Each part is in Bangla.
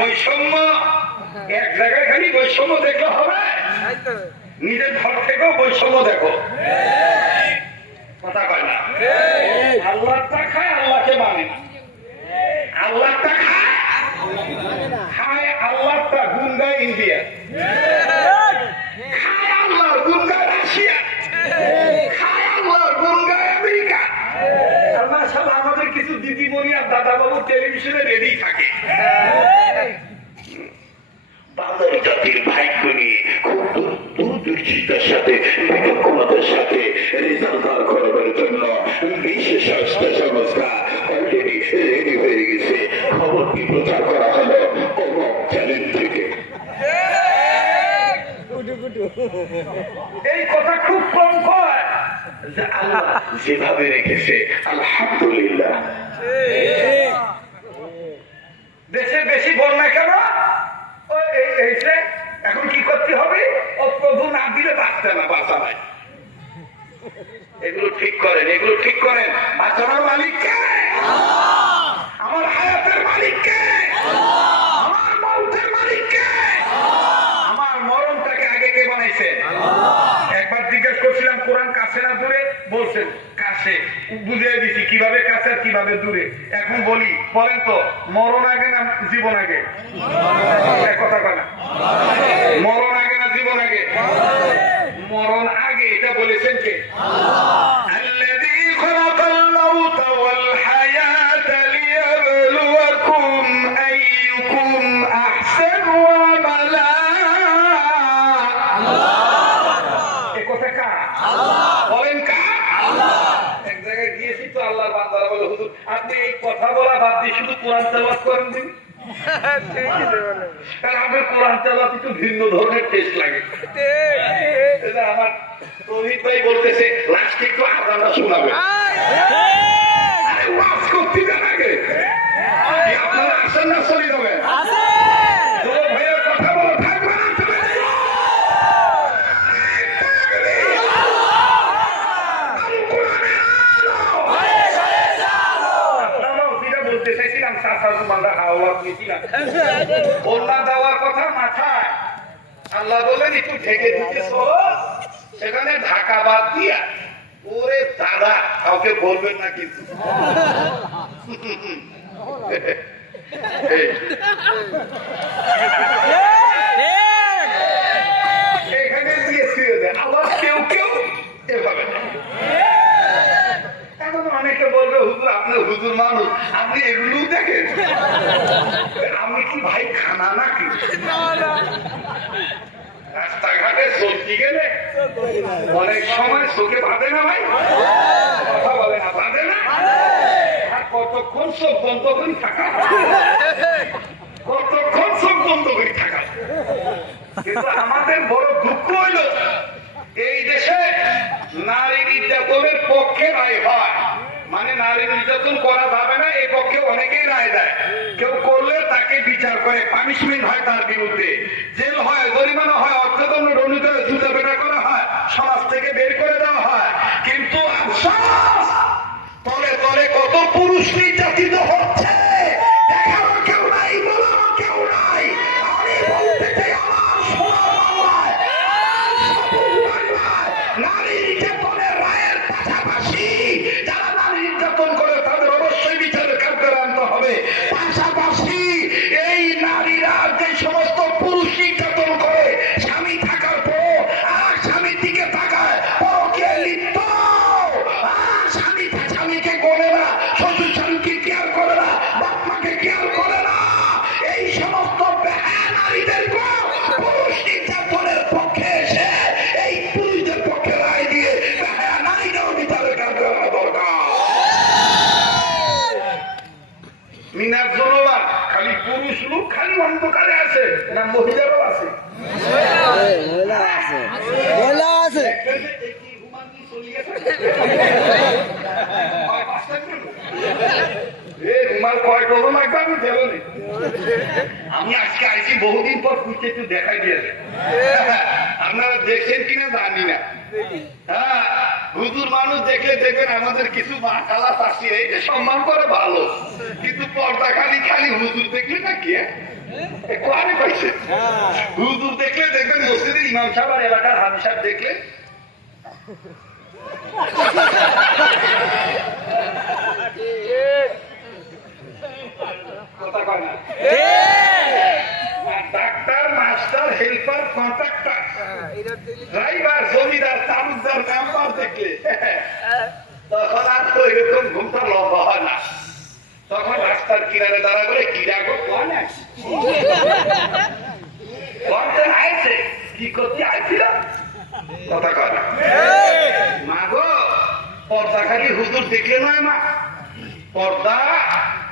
বৈষম্য এক জায়গায় খালি বৈষম্য দেখলে হবে, নিজের ঘর থেকেও বৈষম্য দেখো। কথা কয় না, আল্লাহটা খায় আল্লাহকে মানে না, আল্লাহটা খায় আল্লাহটা গুণ গায় ইন্ডিয়া, খায় আল্লাহর গুণ গায় রাশিয়া, খায় আল্লাহর গুণ গায় আমেরিকা। আমাদের কিছু দিদিমণি আর দাদা বাবু টেলিভিশনে রেডি থাকে, বাঙালি জাতির ভাগ্য নিয়ে খুব দূরদর্শিতার সাথে বিচক্ষণতার সাথে রেজাল্ট করার জন্য বিশেষ স্বাস্থ্য সংস্থা অলরেডি রেডি হয়ে গেছে। খবরটি প্রচার করা হলো অমুক চ্যানেল থেকে। এই কথা খুব কম হয় যে আল্লাহ যেভাবে রেখেছে আলহামদুলিল্লাহ। দেশে বেশি বন্যা কেন? এখন কি করতে হবে? ও প্রভু না দিলে বাঁচতে না, বাঁচা নাই। এগুলো ঠিক করেন, এগুলো ঠিক করেন। বাঁচানোর মালিক কে? আমার হায়াতের মালিক কে? আমার মৌতের মালিক কে? আমার মরণটাকে আগে কে বানাইছেন? একবার জিজ্ঞেস করছিলাম কোরআন কাছে না দূরে, বলছেন কাছে। বুঝিয়ে দিছি কিভাবে কাছে আর কিভাবে দূরে। এখন বলি, বলেন তো মরণ আগে না জীবন আগে? কথা কয় না, মরণ আগে না জীবন আগে? মরণ আগে, এটা বলেছেন কে? আল্লাযী খালাকাল মাউতা ওয়াল হায়াতা লিয়াবলুয়াকুম আইয়ুকুম আহসানু আমালা। এই কথা কার? বলেন কার? এক জায়গায় গিয়েছি তো, আল্লাহর বান্দারা বলে হুজুর আপনি এই কথা বলা বাদ দিয়ে শুধু কোরআন তেলাওয়াত করেন দিন। আমার কোরআন তেলাওয়াত একটু ভিন্ন ধরনের টেস্ট লাগে। আমার তৌহিদ ভাই বলতেছে লাস্টে একটু আজানটা শোনাবে। আরে ওয়াজ করতে যান আগে, আপনারা আসেন না চলে যাবেন? ভাইয়ের কথা বলো, থাকবে না বলতে চাইছিলাম। বন্যা দেওয়ার কথা মাথায়, আল্লাহ বলেন একটু ঢেকে দিতে চলো, সেখানে ঢাকা বাদ দিয়া। ওরে দাদা, কাউকে বলবেন না কিন্তু। এখানে দিয়ে শুয়ে দেয়, আবার কেউ কেউ এভাবে। এখন অনেকে বলবে হুজুর আপনি হুজুর মানুষ, আপনি এগুলো দেখেন। আমি কি ভাই খানা নাকি? রাস্তাঘাটে চলতে গেলে অনেক সময় চোখে বাঁধে না ভাই, কথা বলে না, বাঁধে না। আর কতক্ষণ চোখ বন্ধ করে থাকা, কতক্ষণ চোখ বন্ধ করে থাকা। কিন্তু আমাদের বড় দুঃখ হইল এই দেশে নারী নির্যাতনের পক্ষে রায় হয়, মানে নারী নির্যাতন করা যাবে না এই পক্ষে অনেকেই রায় দেয়। কেউ করলে তাকে বিচার করে, পানিশমেন্ট হয়, তার বিরুদ্ধে জেল হয়, জরিমানা হয়, অর্থদণ্ড দণ্ডিত হয়, জুতা পেটা করা হয়, সমাজ থেকে বের করে দেওয়া হয়। কিন্তু আফসোস, তলে তলে কত পুরুষ নির্যাতিত হচ্ছে, দেখারও কেউ নাই, বলারও কেউ নাই। আমি বলতে চাই আমার সোনার বাংলায়, নারী নির্যাতনের রায়ের পাশাপাশি যারা নারী নির্যাতন করে তাদের অবশ্যই বিচারের কাঠগড়ায় আনতে হবে। পাশাপাশি এই নারীরা যে সমস্ত পুরুষ নির্যাতন করে, স্বামী থাকার পর আর স্বামীর দিকে তাকায়, পরকীয়ায় লিপ্ত, স্বামীকে করে না, শ্বশুর স্বামীকে কেয়ার করে না, বাপ মাকে কেয়ার করে না, এই সমস্ত নারীদের পুরুষ নির্যাতনের পক্ষে এসে এই পুরুষদের পক্ষে রায় দিয়ে নারীরাও বিচারের কাঠগড়ায় আনা দরকার। মিনার জনলা খালি পুরুষ লোক খালি অন্ধকারে আছে না, মহিলারাও আছে? আমি আজকে আইছি বহুদিন পর খুঁজতে, একটু দেখাই দিয়েছে। আপনারা দেখছেন কিনা জানি না। হ্যাঁ, হুজুর মানুষ দেখলে দেখবেন আমাদের কিছু মাশাআল্লাহ চাষি এইটা সম্মান করে ভালো, কিন্তু পর্দা খালি খালি হুজুর দেখলে না কি কোয়ারে পাইছে। হুজুর দেখলে দেখবেন মসজিদের ইমাম সাহেব আর এলাকার হাজি সাহেব দেখলে কথা কয় না। Doctor, master, helper, contractor, driver, জমিদার, তালুকদার, মেম্বার দেখলে তখন আর তো এরকম ঘুমটা লম্বা হয় না। তখন রাস্তার কিনারে দাঁড়া করে কিরা গো কোন আইছে কি করতে আইছিল কথা কয় না। মা গো পর্দা খালি হুজুর দেখলে নয় মা, পর্দা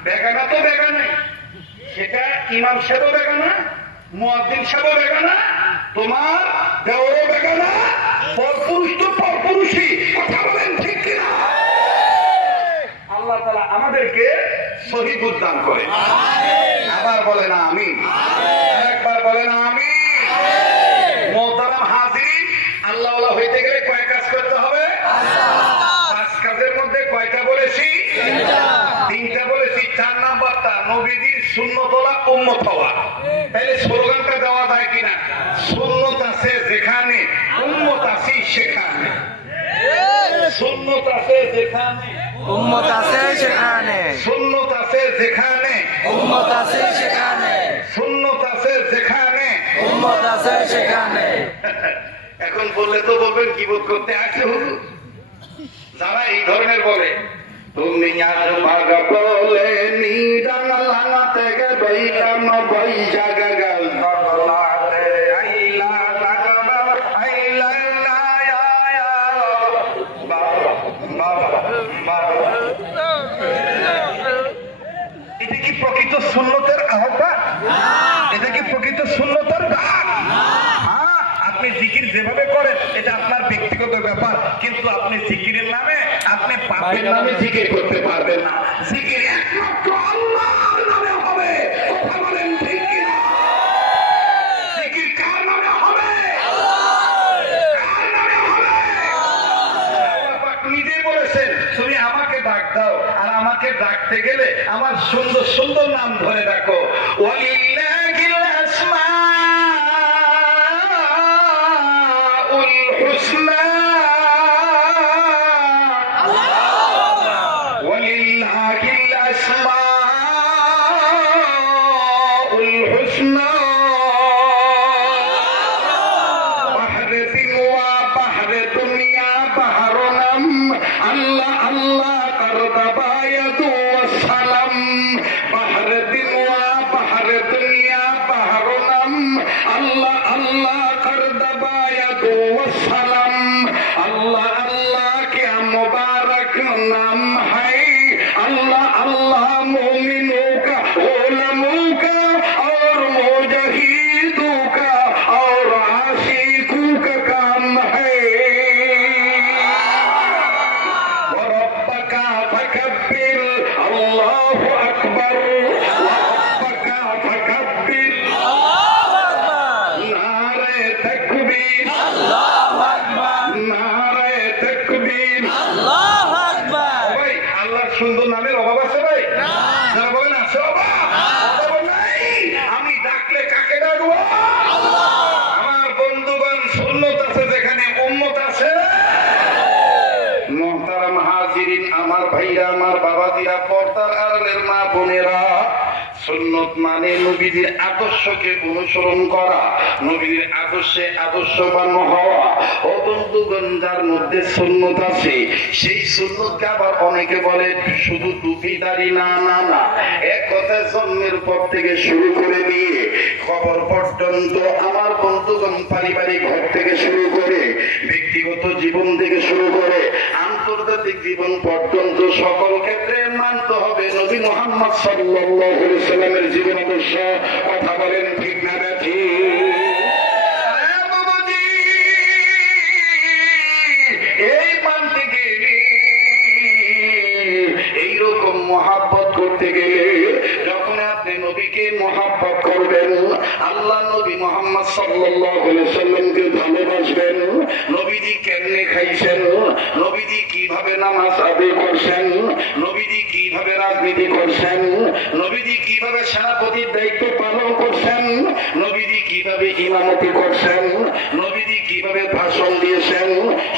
বেগানা তো বেগানা, সেটা ইমাম সাহেবও বেগানা, মুয়াজ্জিন সাহেবও বেগানা, তোমার দেওরও বেগানা, পরপুরুষ তো পরপুরুষই। কথা বলেন ঠিক কিনা? আল্লাহ তাআলা আমাদেরকে সহি বুঝদান করে। আবার বলেন আমিন, একবার বলেন আমিন। মুহতারাম হাজিরিন, আল্লাহ ওয়ালা হইতে গেলে কয় কাজ করতে হবে? পাঁচ কাজের মধ্যে কয়টা বলেছি? তিনটা বলেছি। 4 নাম্বারটা নবীজির সুন্নত হওয়া, উম্মত হওয়া। তাহলে স্লোগানটা দেওয়া যায় কিনা? সুন্নত আছে যেখানে, উম্মত আছে সেখানে। সুন্নত আছে যেখানে, উম্মত আছে সেখানে, সুন্নত আছে যেখানে, উম্মত আছে সেখানে, সুন্নত আছে যেখানে, উম্মত আছে সেখানে। এখন বললে তো বলবেন কি বোধ করতে আসছে হুজুর। যারা এই ধরনের বলে তুমি আজ ভাগ বলে নিদান লাগাতে গে বইলাম বৈশাখ গেল লাগাতে আইলা লাগবা আইলা আয়া বাবা বাবা। এটা কি প্রকৃত সুন্নতের আহ্বান? এটা কি প্রকৃত সুন্নতের গান? হ্যাঁ, আপনি জিকির যেভাবে করেন এটা আপনার ব্যক্তিগত ব্যাপার, কিন্তু আপনি জিকিরের নামে আপনি পাপের নামে জিকির করতে পারবেন না। জিকির একমাত্র আল্লাহর নামে হবে। কথা বলেন ঠিক কিনা? জিকির কার নামে হবে? কার নামে হবে? আল্লাহ পাক নিজে বলেছেন তুমি আমাকে ডাক দাও, আর আমাকে ডাকতে গেলে আমার সুন্দর সুন্দর নাম ধরে ডাকো। ওয়ালিল্লাহিল আসমাউল হুসনা, ওয়ালিল্লাহিল আসমাউল হুসনা বাহরে দিন ওয়া বাহরে দুনিয়া বাহরুনাম আল্লাহ আল্লাহ করদাবায়াদু ওয়াসসালাম। বাহরে দিন ওয়া বাহরে দুনিয়া বাহরুনাম আল্লাহ আল্লাহ করদাবায়াদু ওয়াসসালাম। अल्लाह अल्लाह क्या मुबारक नाम है, अल्लाह अल्लाह मोमिनों का, उलमों का और मुजाहिदों का और आशिकों का काम है। रब्बका फकब्बिर अल्लाहु अकबर, रब्बका फकब्बिर नारे तकबीर, আল্লাহু আকবার, নারে তাকবীর। আল্লাহু আকবার। ভাই আল্লাহর সুন্দর নামের অভাব আছে ভাই? যারা বলেন আছে অভাব? অভাব নাই। আমি ডাকলে কাকে ডাকবো? আমার বন্ধুগণ, সুন্নত আছে যেখানে, উম্মত আছে। মুহতারাম হাজিরিন, আমার ভাইরা, আমার বাবাজিরা, পর্দার আড়ালের মা বোনেরা, সুন্নত মানে নবীজির আদর্শকে অনুসরণ করা, নবীজির আদর্শে আদর্শবান হওয়া। ও বন্ধুগণ, যার মধ্যে সুন্নত আছে সেই সুন্নতকে আবার অনেকে বলে শুধু টুপি দাড়ি। না না না, এক কথায় জন্মের পর থেকে শুরু করে নিয়ে খবর পর্যন্ত, আমার বন্ধুগণ, পারিবারিক ঘর থেকে শুরু করে ব্যক্তিগত জীবন থেকে শুরু করে আন্তর্জাতিক জীবন পর্যন্ত সকল ক্ষেত্রে মানতে হবে নবী মুহাম্মদ সাল্লাল্লাহু আলাইহি সাল্লামের জীবন আদর্শ। কথা বলেন ঠিক না ঠিক? এই মানতে গেলে, এইরকম মহাব্বত করতে গেলে, যখন আপনি নবীকে মহাব্বত করবেন, আল্লাহ নবী মুহাম্মদ সাল্লাল্লাহু আলাইহি সাল্লামকে ভালোবাসবেন, নবীজি কেমনে খাইছেন, নবীজি কিভাবে নামাজ আদায় করছেন, নবীজি কিভাবে রাজনীতি করছেন, নবীজি কিভাবে সেনাপতির দায়িত্ব পালন করছেন, নবীজি কিভাবে ইমামতি করছেন, নবীজি কিভাবে ভাষণ দিয়েছেন,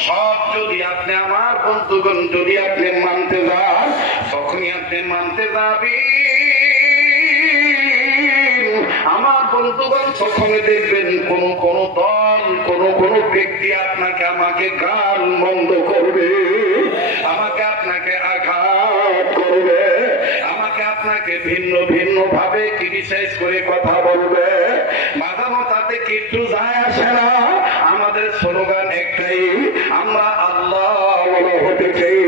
সব যদি আপনি আমার বন্ধুগণ যদি আপনি মানতে যান, তখনই আপনি মানতে যাবেন আমার বন্ধুগণ, তখন দেখবেন কোন কোন দল কোন ব্যক্তি আপনাকে আমাকে গান বন্ধ করবে, আমাকে আপনাকে আঘাত করবে, আমাকে আপনাকে ভিন্ন ভিন্ন ভাবে ক্রিটিসাইজ করে কথা বলবে। বাজানো তাতে কিচ্ছু যায় আসে না। আমাদের স্লোগান একটাই, আমরা আল্লাহ হতে চাই,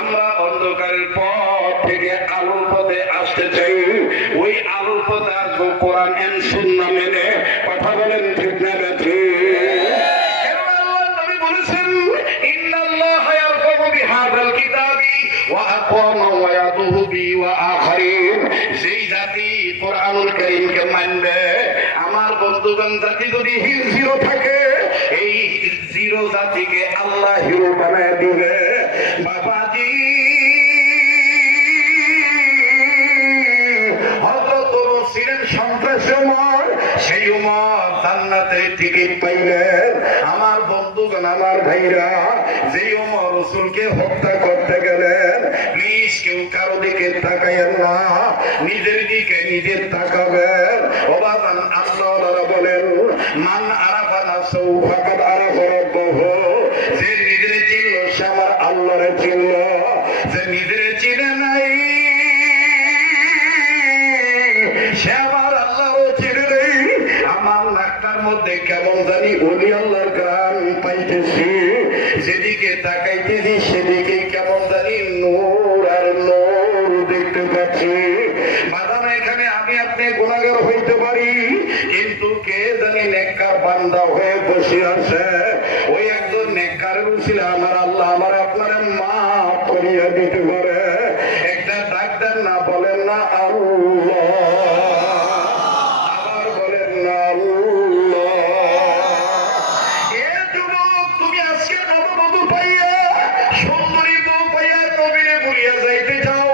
আমরা অন্ধকারের পথ থেকে আলোর পথে আসতে চাই। ওই আলোর পথে আসবো কোরআন এন্ড সুন্নাহ মেনে। কথা বলেন ঠিক না বেঠিক? নবী বলেছেন, ইন্নাল্লাহা ইয়ারফাউ বিহাযাল কিতাবি ওয়া আকামা ওয়া ইয়াদুহু বি ওয়া আখারিন। যেই জাতি কোরআনুল কারীমকে মানবে, আমার বন্ধুগণ জাতি যদি জিরো থাকে, এই জিরো জাতিকে আল্লাহ হিরো বানায় দিবে। বাবাজি হযরত ওমর ছিলেন সন্ত্রাসী ওমর, সেই ওমর জান্নাতের টিকিট পাইলেন। আমার বন্ধুগণ, আমার ভাইরা, যেই ওমর রাসূলকে হত্যা করতে গেলেন, প্লিজ কেউ কারো দিকে তাকায়েন না, নিজের দিকে নিজে তাকাবেন। ওবাদান আল্লাহরা বলেন, মান আরাফা নাফসাহু ফাকাদ আরাফা রাব্বাহু। যে নিজের চিনল সে আমার আল্লাহরে চিনল, যে নিজের চিনে নাই সে আমার আল্লাহও চিনে নেই। আমার নাকটার মধ্যে কেমন জানি ওলি আল্লাহর গান পাইতেছি, যেদিকে তাকাইতেছি সেদিকে কেমন জানি নূর আর নূর দেখতে পাচ্ছি। বাদাম এখানে আমি আপনি গুনাহগার হইতে পারি, কিন্তু কে জানি নেককার বান্দা হয়ে বসে আছে। ওই একজন নেককারের উসিলা আমার আল্লাহ আমার আপনার মাফ করিয়া দিতে পারে। একটা ডাক দেন না, বলেন না আল্লাহ, আবার বলেন না আল্লাহ। এ যুবক, তুমি আজকে নববধূ পাইয়া, সুন্দরী বউ পাইয়া নবীরে ভুলিয়া যাইতে চাও।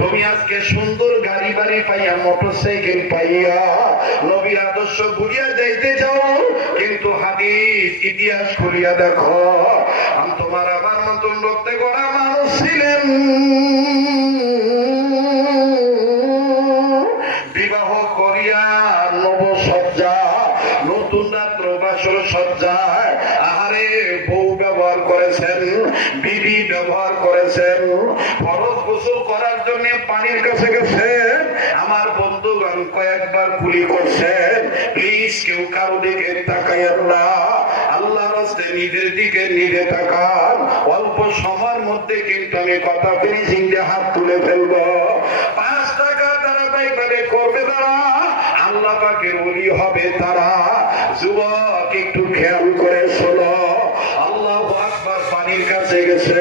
তুমি আজকে সুন্দর গাড়ি বাড়ি পাইয়া, মোটরসাইকেল পাইয়া নবীর আদর্শ ভুলিয়া যাইতে চাও। কিন্তু হাদিস ইতিহাস খুলিয়া দেখো, আমি তোমার আমার মতন রক্তে গড়া মানুষ ছিলেন, বিবাহ করিয়া নবসজ্জা, নতুন রাত্র বাসর সজ্জায় আহারে বউ ব্যবহার করেছেন, বিবি ব্যবহার করেছেন, ফরজ গোসল করার জন্য পানির কাছে গেছেন। আমার বন্ধুগণ কয়েকবার কুলি করছেন। প্লিজ কেউ কারো দিকে তাকায়েন না, আল্লাহর রাস্তে নিজের দিকে নিজে তাকান। অল্প সময়ের মধ্যে কিন্তু আমি কথা ফিনিশিং দিয়ে হাত তুলে ফেলবো। 5 টাকা তারা বাইবারে করবে, তারা আল্লাহ পাকের ওলি হবে তারা। যুবক একটু খেয়াল করে শোনো, আল্লাহু আকবার পানির কাছে গেছে,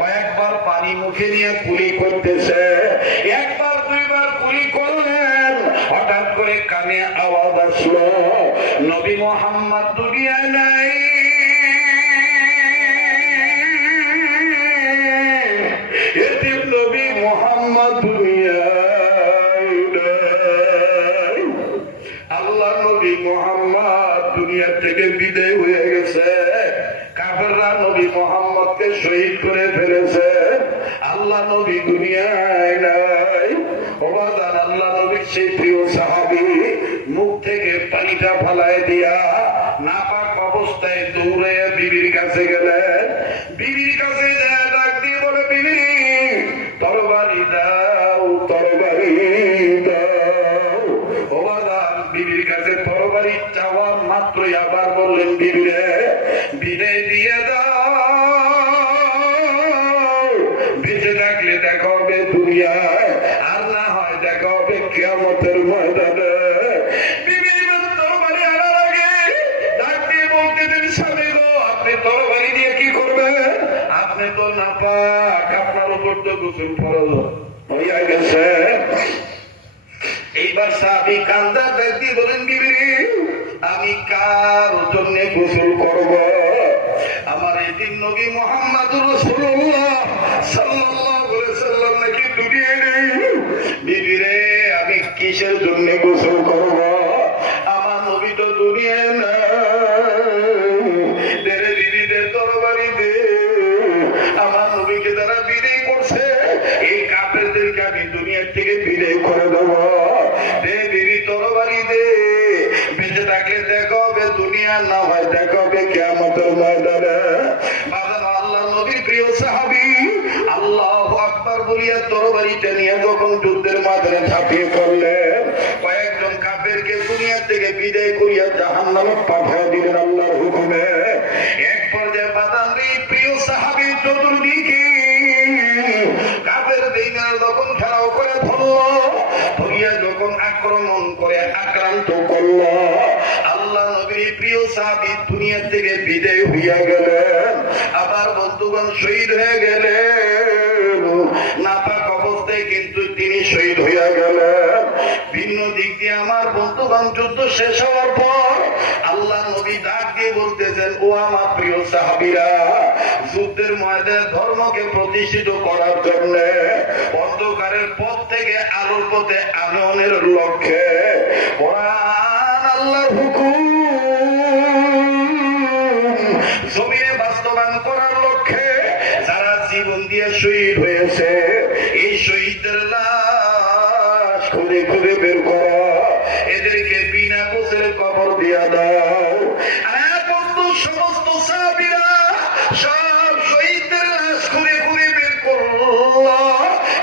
কয়েকবার পানি মুখে নিয়ে কুলি করতেছে, একবার দুইবার কুলি করলেন, হঠাৎ করে কানে আওয়াজ আসলো, নবী মুহাম্মদ দুনিয়ায় নাই। এতিম নবী মুহাম্মদ দুনিয়ায় নাই। আল্লাহ নবী মুহাম্মদ দুনিয়া থেকে বিদায় হয়ে গেছে। কাফেররা নবী মুহাম্মদকে শহীদ করে ফেলেছে। আল্লাহ নবী দুনিয়ায় নাই। ওবাদান আল্লাহ নবীর সেই প্রিয় সাহাবী মুখ থেকে পানিটা ফালায় দিয়া নাপাক অবস্থায় দৌড়াইয়া বিবির কাছে গেলেন। বিবির কাছে যায় ডাক দিয়ে বলে, বিবি তরবারি দাও, তরবারি দাও। ওবাদান বিবির কাছে তরবারি চাওয়া মাত্রই আবার বললেন, বিবিরে বিদায় দিয়ে দাও, বেঁচে থাকলে দেখা হবে দুনিয়ায়, আর না হয় দেখা হবে কিয়ামতের ময়দানে। বিবি তরবারি আনার আগে ডাক দিয়ে বলতেছেন, স্বামী গো, আপনি তরবারি দিয়ে কি করবেন? আপনি তো নাপাক, আপনার উপর তো গোসল ফরজ হইয়া গেছে। এইবার সাহাবী কান্দা ব্যক্তি বলেন, বিবি আমি কার জন্য গোসল করব? আলামিন নবী মুহাম্মদুর রাসূলুল্লাহ সাল্লাল্লাহু আলাইহি সাল্লাম নাকি দুনিয়ায় নেই। বিবি রে, আমি কিসের জন্য গোসল করব? আমার নবী তো দুনিয়ায় নাই। তেরে বিবিদের তরবারি দে, আমার নবীকে যারা বিদায় করছে এই কাফেরদেরকে আমি দুনিয়ার থেকে বিদায় করে দেব। দে বিবি তরবারি দে, বেঁচে থাকলে দেখা হবে দুনিয়া, না হয় দেখা হবে কিয়ামতের ময়দানে। আল্লাহর নবীর প্রিয় সাহাবী আল্লাহু আকবার বলিয়া তরবারিটা নিয়ে যখন যুদ্ধের ময়দানে ঝাঁপিয়ে পড়লেন, কয়েকজন কাফেরকে দুনিয়া থেকে বিদায় করিয়া জাহান্নামে পাঠিয়ে দিলেন আল্লাহর হুকুমে। এক পর্যায়ে বাদানবী প্রিয় সাহাবী চতুর্দিকে কাফের দিনের যখন ঘেরাও করে ধরল, ধরিয়া যখন আক্রমণ করে আক্রান্ত করল, আল্লাহ নবীর প্রিয় সাহাবী দুনিয়া থেকে বিদায় হইয়া গেলেন। আবার বন্ধুগণ শহীদ হয়ে গেলেন, নাপাক অবস্থায় কিন্তু তিনি শহীদ হইয়া গেলেন। ভিন্ন দিক দিয়ে আমার বন্ধুগণ যুদ্ধ শেষ হওয়ার পর আল্লাহ নবী ডাক দিয়ে বলতেছেন, ও আমার প্রিয় সাহাবীরা, যুদ্ধের ময়দানে ধর্মকে প্রতিষ্ঠিত করার জন্য অন্ধকারের পথ থেকে আলোর পথে আনয়নের লক্ষ্যে কোরআন আল্লাহর হুকুম জমিনে বাস্তবায়ন করার লক্ষ্যে যারা জীবন দিয়ে শহীদ হয়েছে, এই শহীদদের লাশ খুঁজে খুঁজে বের করা, এদেরকে বিনা গোসলে কবর দিয়া দাও। বন্ধু, সমস্ত সাহাবীরা সব শহীদদের লাশ খুঁজে খুঁজে বের করল।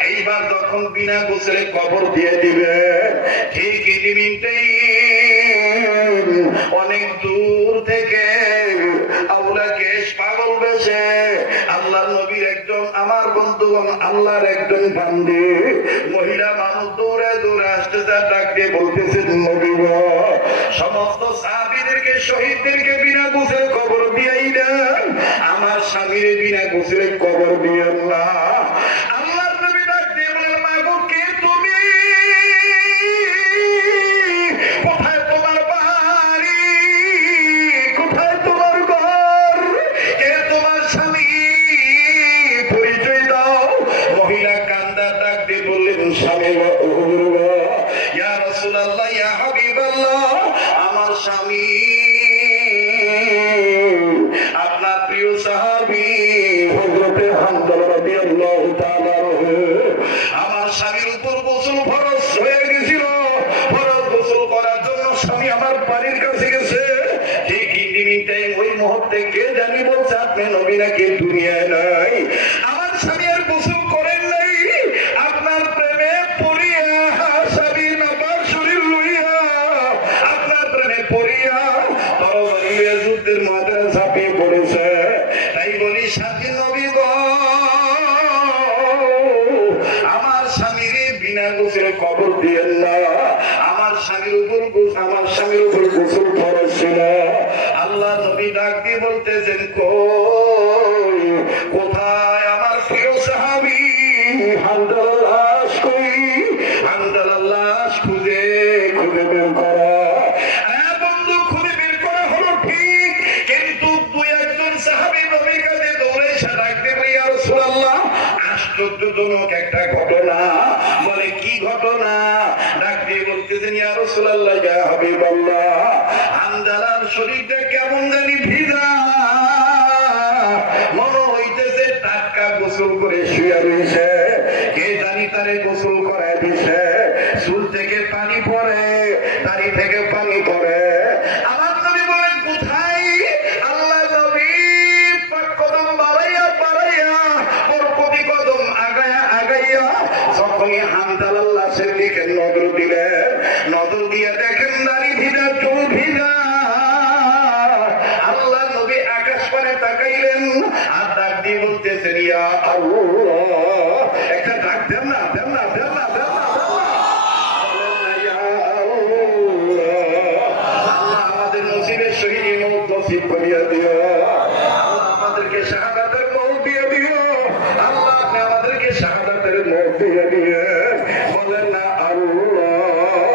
এইবার যখন বিনা গোসলে কবর দিয়ে দিবে, ঠিক ইতিমিনটাই অনেক দূর থেকে আউলাকেশ পাগল বেশে আল্লাহ নবীর একজন, আমার বন্ধুগণ আল্লাহর একজন বান্দি মহিলা মানুষ দৌড়ে দৌড়ে আসতে যা ডাক দিয়ে বলতেছেন, নবী গো, সমস্ত সাহাবীদেরকে শহীদদেরকে বিনা গোসলে কবর দিয়াই দেন, আমার স্বামীর বিনা গোসলে কবর দিয়েন না। আল্লাহর নবী ডাক দিয়ে বলেন, মা গো, কে তুমি? কোথায় তোমার বাড়ি? কোথায় তোমার ঘর? কে তোমার স্বামী? পরিচয় দাও। মহিলা কান্দা ডাক দিয়ে বললেন, স্বামী ইয়া রাসূলুল্লাহ, ইয়া হাবিবাল্লাহ, আমার স্বামী আপনার প্রিয় সাহাবী হযরতে হামজালা রাদিয়াল্লাহু তাআলা আনহু। আমার স্বামীর উপর গোসল ফরজ হয়ে গেছিল, ফরজ গোসল করার জন্য স্বামী আমার বাড়ির কাছে গেছে। ঠিক ইতিমিনটাই ওই মুহূর্তে কে জানি বলছে, আপনি নবী নাকি দুনিয়ায় নাই। আমার স্বামী আর গোসল করেন নাই, আপনার প্রেমে পড়িয়া স্বামীর নাপাক শরীর লইয়া আপনার প্রেমে পড়িয়া তরবারি লইয়া যুদ্ধের ময়দানে ঝাঁপিয়ে পড়েছে। তাই বলি, স্বামী নবী গো, আমার স্বামীর বিনা গোসলে কবর দিয়েন না। আমার স্বামীর উপর গোসল ফরজ ছিল। আল্লাহ নবী ডাক দিয়ে বলতেছেন, কই, কোথায় আমার প্রিয় সাহাবী হামজালার লাশ? কই, হামজালার লাশ খুঁজে খুঁজে বের করা। বন্ধু, খুঁজে বের করা হলো ঠিক, কিন্তু দুই একজন সাহাবী নবীর কাছে দৌড়ে এসে ডাক দিয়ে বলে, ইয়া রাসূলুল্লাহ, আশ্চর্যজনক একটা ঘটনা। বলে, কি ঘটনা? ডাক দিয়ে বলতেছেন, ইয়া রাসূলুল্লাহ, ইয়া হাবিবাল্লাহ, হামজালার শরীরটা কেমন জানি ভিজা, মনে হইতেছে টাটকা গোসল করে শুয়ে রয়েছে। কে জানি তারে গোসল করায় দিছে। চুল থেকে পানি পড়ে, দাড়ি থেকে পানি পড়ে। আমার নবী বলেন, কোথায়? আল্লাহ নবী পাক কদম বাড়াইয়া বাড়াইয়া বরকতি কদম আগাইয়া আগাইয়া যখনই হামজালার লাশের দিকে নজর দিলেন, নজর দিয়ে দেখেন দাড়ি ভিজা, চুল ভিজা। আল্লাহ নবী আকাশ পানে তাকাইলেন আর ডাক দিয়ে বলতেছেন, ইয়া আল্লাহ, একটা ডাক দেন না, দেন না, দেন না, দেন না, আল্লাহ আমাদের নসিবের শহীদ মওত নসিব করিয়া দিও। আল্লাহ আমাদেরকে শাহাদাতের মওত দিয়ে দিও। আল্লাহ আপনি আমাদেরকে শাহাদাতের মওত দিয়ে দিও। বলেন না আল্লাহ,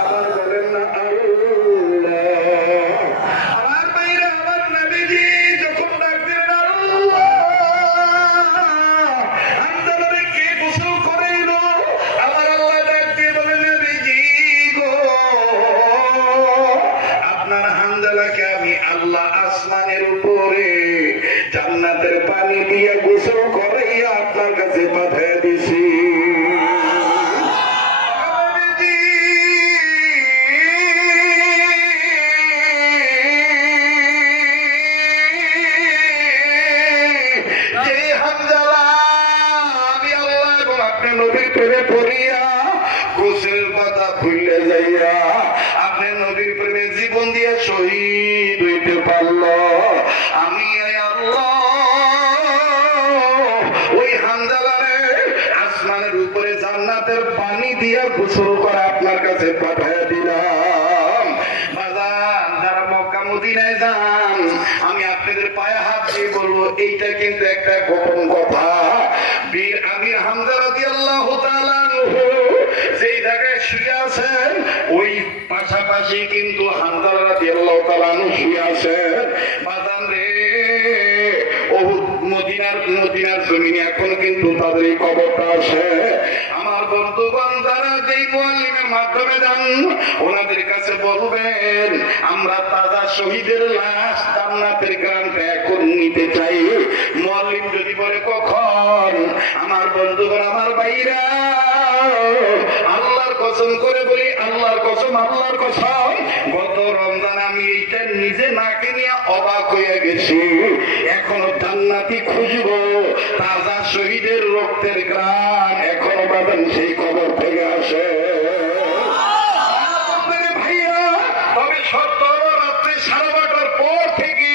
আবার বলেন না আল্লাহ। আমার ভাইরা, আমার নবীজি যখন ডাক দিলেন আল্লাহ, আল্লাহ আসমানের উপরে জান্নাতের পানি দিয়ে গোসল করাইয়া আপনার কাছে পাঠিয়ে দিছি। যে হামজালা আমি আল্লাহ এবং আপনি নবীর প্রেমে পড়িয়া গোসলের কথা ভুলে যাইয়া আপনি নবীর প্রেমে জীবন দিয়ে শহীদ হইতে পারল, আমি আল্লাহ ওই হামজালারে আসমানের উপরে জান্নাতের পানি দিয়া গোসল করে আপনার কাছে পাঠিয়ে দিলাম। বাজার যারা মক্কা মদিনায় যান, আমি আপনাদের পায়ে হাত দিয়ে বলবো, এইটা কিন্তু একটা গোপন কথা। বীর আমির হামজা রাদিয়াল্লাহু তাআলা আনহু যেই জায়গায় শুয়ে আছেন, ওই পাশাপাশি কিন্তু হামজা রাদিয়াল্লাহু তাআলা আনহু শুয়ে আছেন। বাজান রে, ওহুদ মদিনার জমিনে এখন কিন্তু তাদের এই কবরটা আছে। আমার বন্ধুগণ যারা যেই মুআল্লিমের মাধ্যমে যান, ওনাদের কাছে বলবেন, আমরা তাজা শহীদের লাশ জান্নাতের গ্রান্টে এখন নিতে চাই। মুআল্লিম যদি বলে কখন, আমার বন্ধুগণ, আমার ভাইরা, আল্লাহর কসম করে বলি, আল্লাহর কসম, আল্লাহর কসম, গত রমজানে আমি এইটা নিজে নাকে নিয়ে অবাক হয়ে গেছি। এখনো জান্নাতি খুঁজবো, তাজা শহীদের রক্তের গ্রাম এখনো বাদান সেই খবর থেকে আসে। ভাইয়া, তবে সত্য রাত্রে 12:30টার পর থেকে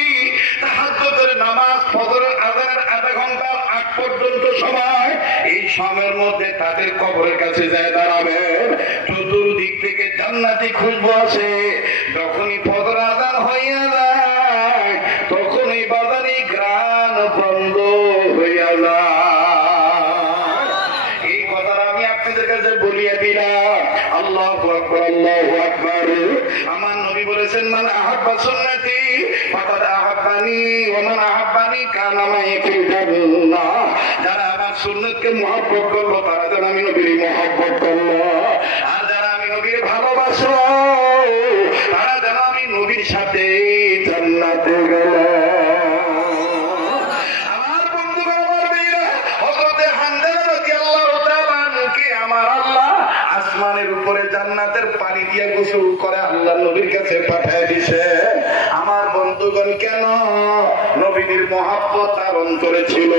তাহাজ্জুদের নামাজ, ফজরের আযানের আধা ঘন্টা আগ পর্যন্ত সময়, এই সময়ের মধ্যে তাদের কবরের কাছে যায় দাঁড়াবেন। চতুর্দিক থেকে জান্নাতি খুশবু আসে। যখনই ফজর আযান হইয়া যায়, তখনই বাজারে গ্রাম বন্ধ হইয়া যায়। এই কথাটা আমি আপনাদের কাছে বলিয়া দিলাম। আল্লাহু আকবার, আল্লাহু আকবার। আমার নবী বলেছেন, মান আহাব্বা সুন্নতি ফাকাদ আহাব্বানি ওয়া মান আহাব্বানি কানা মাই ফিল জান্নাহ। যারা আমার সুন্নতকে মহব্বত করলো, তারা যেন আমি নবীর মহব্বত করলো। আর যারা আমি নবীর ভালোবাসলো, তারা যেন আমি নবীর সাথে জান্নাতে গেল। আমার বন্ধুগণ, আমার ভাইরা, হযরত হামজা রাদিয়াল্লাহু তাআলা আনহুকে আমার আল্লাহ আসমানের উপরে জান্নাতের পানি দিয়ে গোসল করে আল্লাহ নবীর কাছে পাঠিয়ে দিয়েছে। আমার বন্ধুগণ, কেন? নবীর মহব্বত তার অন্তরে ছিল,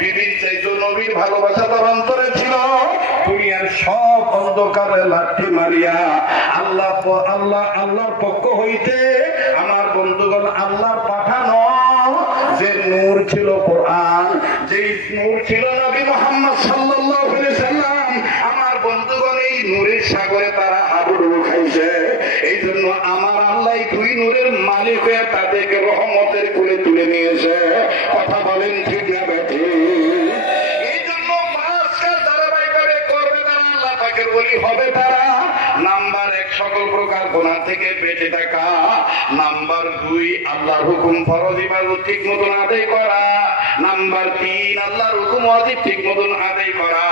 বিবির চাইতো নবীর ভালোবাসা তার অন্তরে ছিল। দুনিয়ার সব অন্ধকারে লাঠি মারিয়া আল্লাহর পক্ষ হইতে আমার বন্ধুগণ আল্লাহর পাঠানো যে নূর ছিল কোরআন, যে নূর ছিল নবী মুহাম্মদ সাল্লাল্লাহু আলাইহি সাল্লাম, আমার বন্ধুগণ এই নূরের সাগরে তারা হাবুডুবু খাইছে। এই জন্য আমার আল্লাহ দুই নূরের মালিক হয়ে তাদেরকে রহমতের কোলে তুলে নিয়েছে। কথা বলেন ঠিক না বেঠিক? এই জন্য পাঁচ কাজ ধারাবাহিকভাবে করবে তারা, আল্লাহ পাকের ওলি হবে তারা। নাম্বার 1, সকল প্রকার গুনাহ থেকে বেঁচে থাকা। নাম্বার 2, আল্লাহর হুকুম ফরজ ইবাদত ঠিক মতন আদায় করা। নাম্বার 3, আল্লাহর হুকুম ওয়াজিব ঠিক মতন আদায় করা।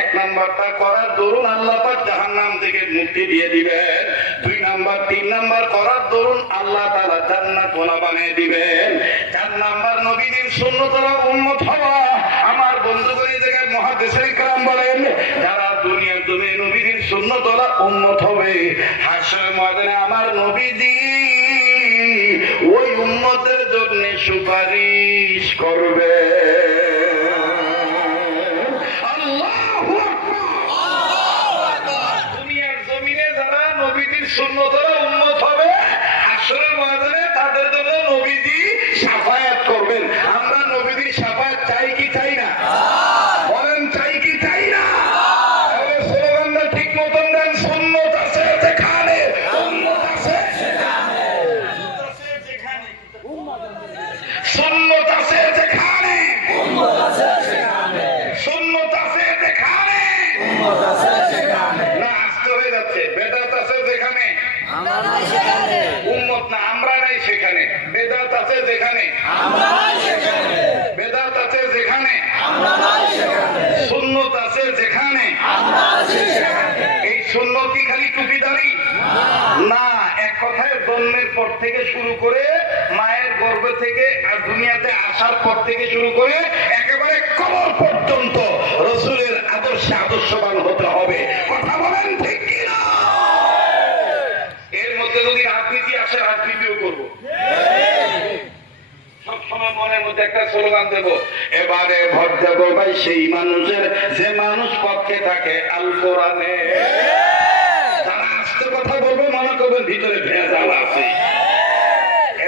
1 নাম্বারটা করার দরুন আল্লাহ পাক জাহান্নাম থেকে মুক্তি দিয়ে দিবেন। 2 নাম্বার, 3 নাম্বার করার দরুন আল্লাহ তাআলা জান্নাত ওয়ালা বানিয়ে দিবেন। 4 নাম্বার, নবীদের সুন্নতরা উম্মত হওয়া। আমার বন্ধুগণ, এই জায়গায় মুহাদ্দিসিন کرام বলেন, যারা দুনিয়ার জমিনে নবীদের সুন্নতরা উম্মত হবে, হাশরের ময়দানে আমার নবীজি ওই উম্মতের জন্য সুপারিশ করবে। আল্লাহু আকবার। দুনিয়ার জমিনে যারা নবীদের সুন্নতরা উম্মত হবে, হাশরের ময়দানে তাদের জন্য নবীজি শাফায়াত করবেন। আমরা নবীদের শাফায়াত চাই কি চাই না? বলেন, চাই কি চাই না? তাহলে স্লোগানটা ঠিক মতন দেন, সুন্নত আছে যেখানে, উম্মত আছে সেখানে। সুন্নত আছে যেখানে, উম্মত আছে সেখানে, সুন্নত আছে যেখানে, উম্মত আছে সেখানে। না, আসতে হয়ে যাচ্ছে। বেদাত আছে যেখানে, আমরা নাই সেখানে, উম্মত না, আমরা নাই সেখানে। বেদাত আছে যেখানে, আমরা নাই সেখানে, বেদাত আছে যেখানে, আমরা নাই সেখানে, সুন্নত আছে যেখানে, আমরা আছি সেখানে। এই সুন্নত কি খালি টুপিদারি? না, এক কথায় জন্মের পর থেকে শুরু করে থেকে আর দুনিয়াতে আসার পর থেকে শুরু করে একেবারে কবর পর্যন্ত রসুলের আদর্শে আদর্শবান হতে হবে। কথা বলেন ঠিক কিনা? এর মধ্যে যদি রাজনীতি আসে, রাজনীতিও করবো। সবসময় মনের মধ্যে একটা স্লোগান দেবো, এবারে ভোট দেবো ভাই সেই মানুষের যে মানুষ পক্ষে থাকে আল কোরআনে। যারা আস্তে কথা বলবে মনে করবেন ভিতরে ভেজাল আছে।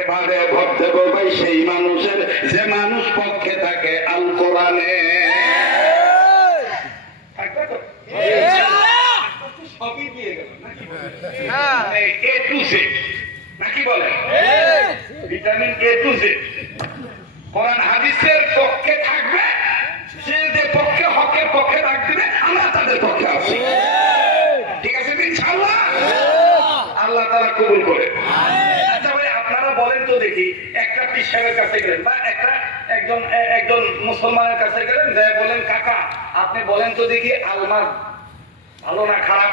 এবারে ভোট দেবো ভাই সেই মানুষের যে মানুষ পক্ষে থাকে আল কোরআনে। থাকবে তো? সবই দিয়ে গেল নাকি? মানে A to Z নাকি বলে? Vitamin A to Z। কোরআন হাদিসের পক্ষে থাকবে, যে পক্ষে হকের পক্ষে ডাক দিবে, আমরা তাদের পক্ষে আছি। ঠিক আছে ইনশাআল্লাহ? আল্লাহ তাআলা কবুল করে। আচ্ছা ভাই, আপনারা বলেন তো দেখি, একটা পীর সাহেবের কাছে গেলেন বা একজন মুসলমানের কাছে গেলেন, যে বলেন কাকা আপনি বলেন তো দেখি আলমার ভালো না খারাপ,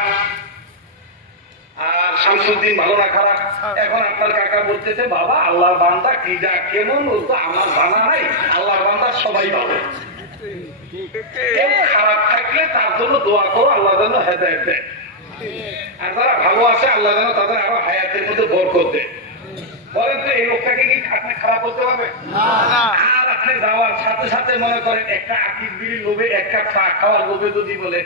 আর শামসুদ্দিন ভালো না খারাপ? এখন আপনার কাকা বলতেছে বাবা আল্লাহর বান্দা কি যা কেমন ও তো আমার জানা নাই, আল্লাহর বান্দা সবাই ভালো। কেউ খারাপ থাকলে তার জন্য দোয়া করো, আল্লাহ যেন হেদায়েত দেয়, আর যারা ভালো আছে আল্লাহ যেন তাদের আরো হায়াতের মধ্যে বরকত দেয়। বলেন তো এই লোকটাকে কি আপনি খারাপ করতে পারবে? আর আপনি যাওয়ার সাথে সাথে মনে করেন একটা আকির বিড়ি লোভে, এক কাপ চা খাওয়ার লোভে যদি বলে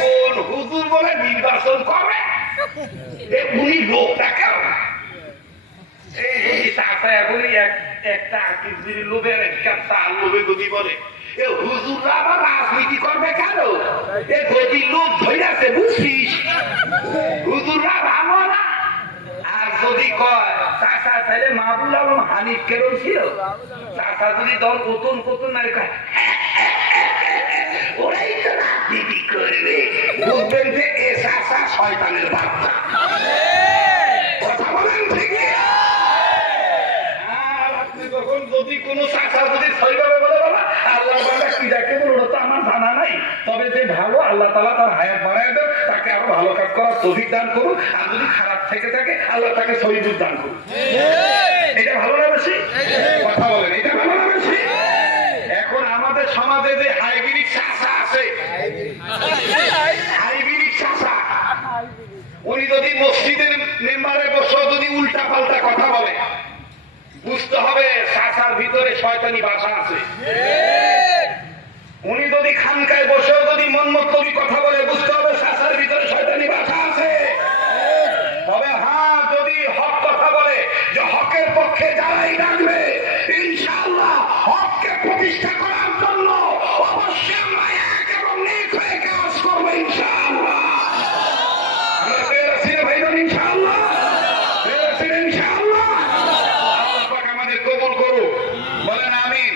কোন হুজুর বলে নির্বাচন করবে, উনি লোকটাকে এই যদি চাষা এখনই একটা আকির বিড়ি লোভে, এক কাপ চা লোভে যদি বলে হুজুররা আবার রাজনীতি করবে কেন? এ গতি লোক ধরে আছে বুঝছিস, হুজুররা ভালো না। আর যদি কয় চাষা তাহলে মাহবুল আলম হানিফ কেরম ছিল, চাষা যদি দল কতুন কতুন না কয় ওরাই তো রাজনীতি করবে, বুঝবেন যে এ চাষা শয়তানের বাচ্চা। কথা বলেন ঠিক? আর আপনি যখন যদি কোনো চাষা যদি সইভাবে বলে বাবা আল্লাহ বাবা কি যাকে বলুন তো আমার জানা নাই, তবে যে ভালো আল্লাহ তাআলা তার হায়াত বাড়ায় দেন, তাকে আরো ভালো কাজ করার তৌফিক দান করুন, আর যদি খারাপ থেকে থাকে আল্লাহ তাকে সহিবুদ্ধ দান করুন। এটা ভালো না বেশি? কথা বলেন, এটা ভালো না বেশি? এখন আমাদের সমাজে যে হাইব্রিড চাষা আছে, হাইব্রিড চাষা, উনি যদি মসজিদের মেম্বারে বসে যদি উল্টা পাল্টা কথা বলে, বুঝতে হবে চাষার ভিতরে শয়তানি ভাষা আছে। উনি যদি খানকায় বসেও যদি মনমত্তবি কথা বলে, বুঝতে হবে চাষার ভিতরে শয়তানি ভাষা আছে। তবে হ্যাঁ, যদি হক কথা বলে, যে হকের পক্ষে যারাই ডাকবে ইনশাআল্লাহ হককে প্রতিষ্ঠা করার জন্য অবশ্যই আমরা এক এবং নেক হয়ে কাজ করবো ইনশাআল্লাহ। আমরা তৈরি আছি ভাই বোন ইনশাআল্লাহ? তৈরি আছি ইনশাআল্লাহ? আল্লাহ পাক আমাদের কবুল করুক, বলেন আমিন।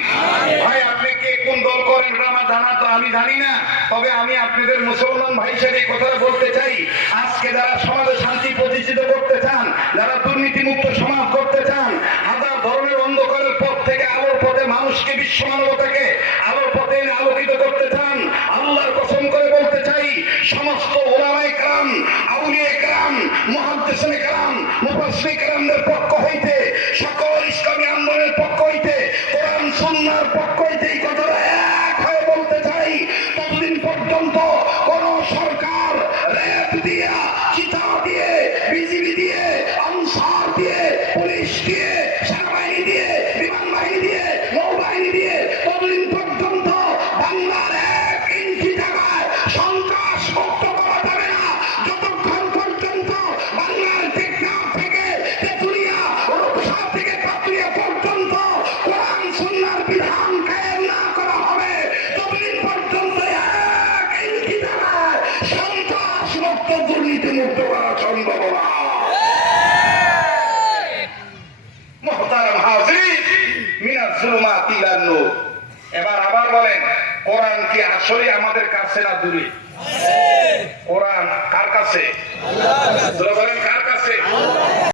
ভাই আপনি কে কোন দল করেন এটা আমার জানা তো আমি জানি না, তবে আমি আপনাদের মুসলমান ভাই হিসেবে এই কথাটা বলতে চাই, আজকে যারা সমাজে শান্তি প্রতিষ্ঠিত করতে চান, যারা দুর্নীতিমুক্ত সমাজ করতে চান, হাজার ধরনের অন্ধকারের পথ থেকে আলোর পথে মানুষকে, বিশ্ব মানবতাকে আলোর পথে এনে আলোকিত করতে চান, আল্লাহর কসম করে বলতে চাই সমস্ত ওলামায়ে কেরাম, আউলিয়ায়ে কেরাম, মুহাদ্দিসিনে কেরাম, মুফাসসিরিনে কেরামদের পক্ষ হইতে, সকল ইসলামী আন্দোলনের পক্ষ হইতে, কোরআন সুন্নাহর পক্ষ হইতে এই কথাটা এক হয়ে বলতে চাই, ততদিন পর্যন্ত কোন সরকার রেপ দিয়ে, চিতা দিয়ে, বিজিবি দিয়ে, আনসার দিয়ে, পুলিশ দিয়ে, সেনাবাহিনী দিয়ে, বিমান বাহিনী দিয়ে, নৌবাহিনী দিয়ে, ততদিন পর্যন্ত বাংলার এক ইঞ্চি জায়গায় সন্ত্রাস মুক্ত করা যাবে না, যতক্ষণ পর্যন্ত বাংলার টেকনাফ থেকে তেঁতুলিয়া, রূপসা থেকে পাতুরিয়া পর্যন্ত কোরআন সুন্নাহর বিধান কায়েম না করা হবে, ততদিন পর্যন্ত এক ইঞ্চি জায়গায় সন্ত্রাস মুক্ত, দুর্নীতি মুক্ত করা সম্ভব না। মুহতারাম হাজিরিন, মিনাজ জুলুমাতি ইলান নূর। এবার আবার বলেন, কোরআন কি আসলে আমাদের কাছে না দূরে? কোরআন কার কাছে? আল্লাহর কাছে। বলেন